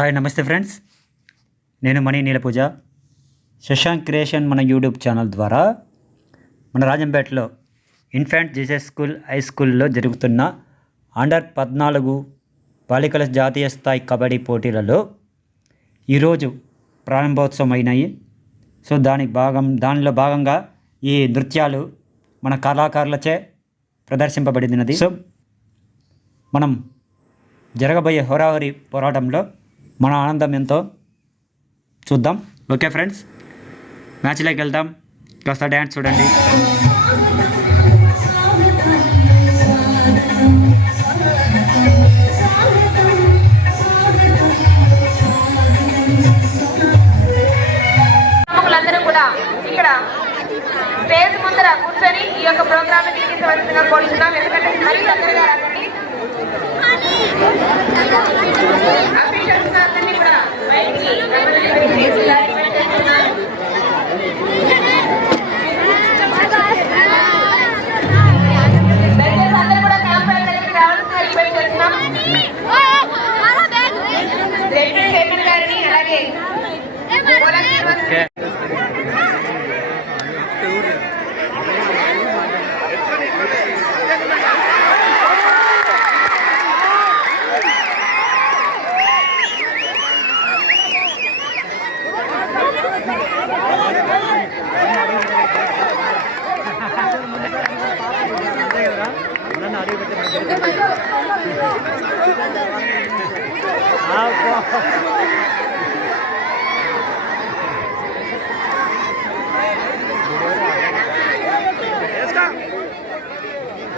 Hi నమస్తే friends. నేను Mani Neelapuja. Shashank creation మన యూట్యూబ్ ఛానల్ ద్వారా మన రాజంపేటలో ఇన్ఫాంట్ జీసస్ స్కూల్ హై స్కూల్లో జరుగుతున్న అండర్ పద్నాలుగు బాలికల జాతీయ స్థాయి కబడ్డీ పోటీలలో ఈరోజు ప్రారంభోత్సవం అయినాయి సో దాని భాగం దానిలో భాగంగా ఈ నృత్యాలు మన కళాకారులచే ప్రదర్శింపబడినది. సో మనం జరగబోయే హోరాహోరీ పోరాటంలో మన ఆనందం ఎంతో? చూద్దాం. Okay friends. మ్యాచ్లోకి వెళ్దాం. కాస్త డ్యాన్స్ చూడండి. ప్రముఖులందరూ కూడా ఇక్కడ స్టేజ్ ముందర కూర్చొని ఈ యొక్క ప్రోగ్రామ్ కోరుతున్నాం ఎందుకంటే మరీ Gracias.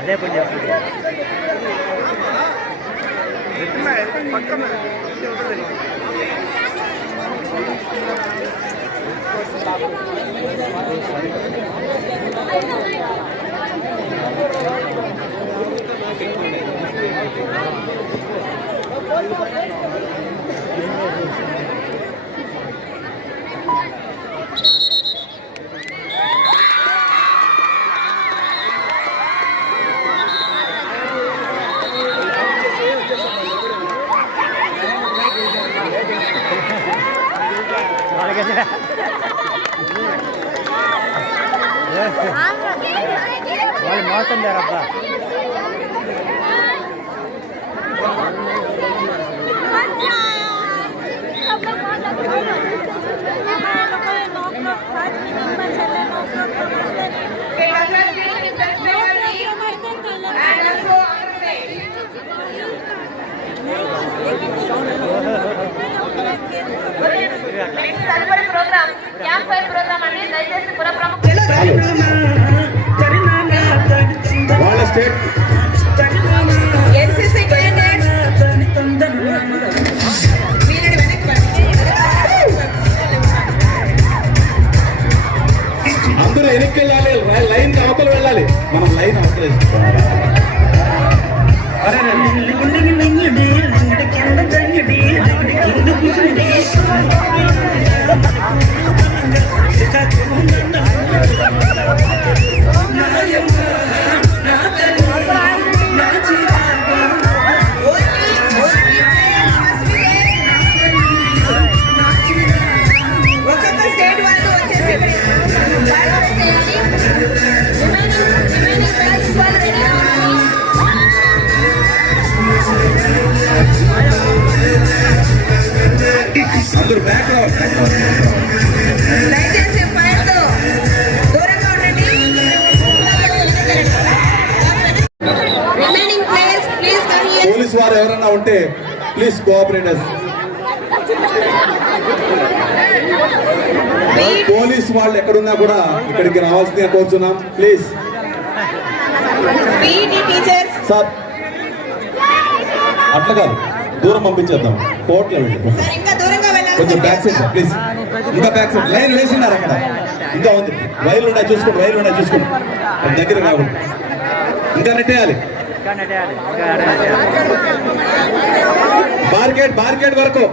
అదే పని చేస్తుంది వాళ్ళు మోసం లేరబ్బా తదుపరి ప్రోగ్రామ్ క్యాంప్ ఫైర్ ప్రోగ్రామ్ అండి. దయచేసి పుర ప్రముఖులు. వాళ్ళ స్టేట్. ఎన్సీసీ క్యాండిడేట్స్ వీళ్ళని వెనక్కి అందరూ వెనక్కి వెళ్ళాలి. లై- లైన్ అవతల వెళ్ళాలి. మనం లైన్ అవతల అందరూ బ్యాక్ దయచేసి ఫైర్తో దూరంగా ఉండండి. Remaining players please come here police వారు ఎవరన్నా ఉంటే ప్లీజ్ కోఆపరేటర్స్ పోలీస్ వాళ్ళు ఎక్కడున్నా కూడా ఇక్కడికి రావాల్సిందిగా కోరుతున్నాం ప్లీజ్ సార్. అట్లా కాదు. దూరం పంపించేద్దాం. కోర్టులో వెళ్ళి. కొంచెం బ్యాక్ సైడ్ ప్లీజ్ ఇంకా బ్యాక్ సైడ్ లైన్ వేసినారు అక్కడ. ఇంకా ఉంది. వైర్లు ఉన్నాయి చూసుకోండి వైర్లు ఉన్నాయి చూసుకోండి. దగ్గర కాకుండా ఇంకా నెట్టేయాలి. బార్గేట్ బార్గేట్ వరకు.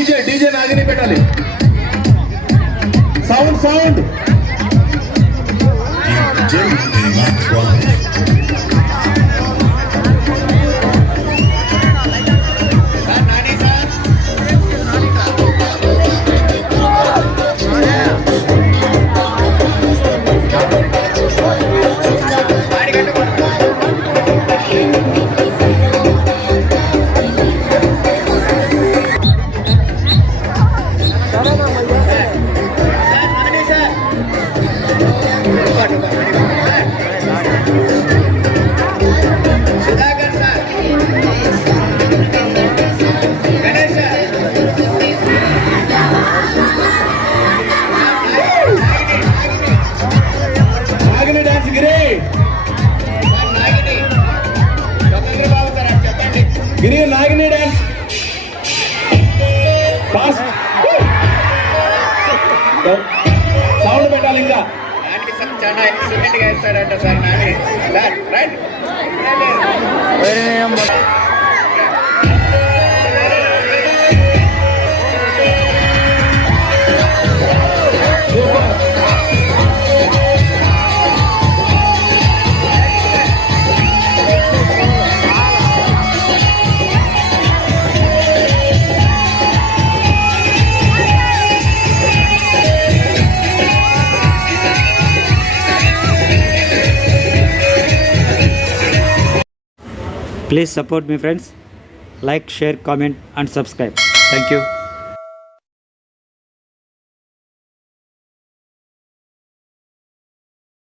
డీజే డీజే నాగిని పెట్టాలి. Sound sound. చాలా ఎక్సలెంట్గా ఇస్తాడంట sir Nani. Sir right Please support me friends. Like, share, comment and subscribe. Thank you.